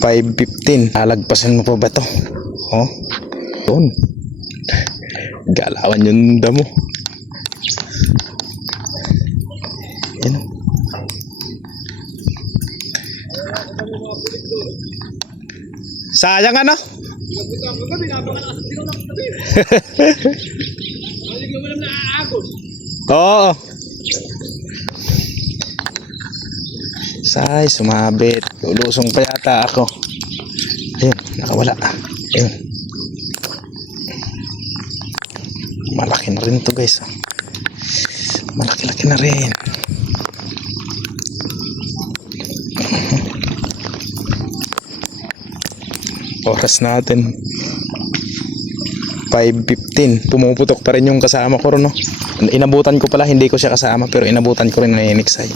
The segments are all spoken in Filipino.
5:15. Alagpasan mo pa ba to? Oh, doon. Galawan yung damo. Yan. Sayang ano? Oo. Say, sumabit. Lulusong pa yata ako. Ayun, nakawala. Ayun. Malaki na rin to guys. Malaki-laki na rin. Oras natin 5:15. Pumuputok pa rin yung kasama ko ron, no? Inabutan ko pala, hindi ko siya kasama, pero inabutan ko rin na iniksay.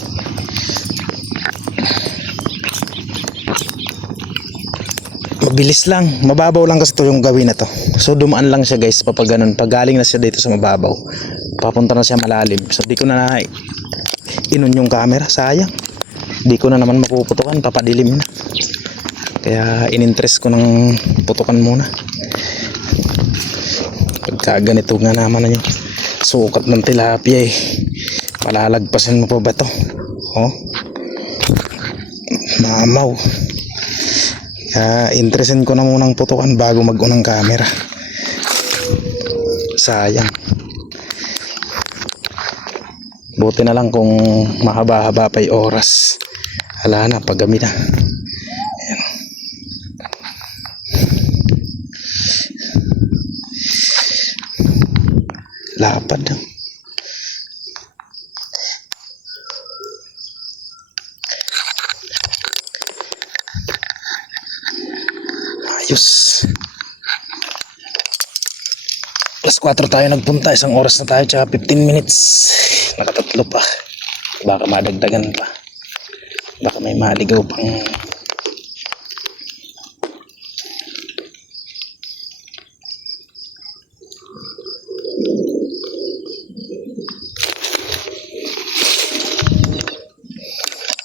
Mabilis lang, mababaw lang kasi ito yung gawin na to. So dumaan lang siya guys, pag ganun, pag galing na siya dito sa mababaw, papunta na siya malalim. So di ko na inon yung camera, sayang. Di ko na naman mapuputukan, papadilim na. Kaya ininterest ko ng putukan muna. Pagka ganito nga naman na yung sukat ng tilapia eh. Malalagpasan mo pa ba to? Oh, mamaw. Kaya interestin ko na munang putukan bago mag-unang camera. Sayang. Buti na lang kung mahaba-haba pa yung oras. Hala na, paggabi na. Lapad daw. Ayos. Alas 4 tayo nagpunta. Isang oras na tayo tsaka 15 minutes. Nakatatlo pa. Baka madagdagan pa. Baka may maligaw pang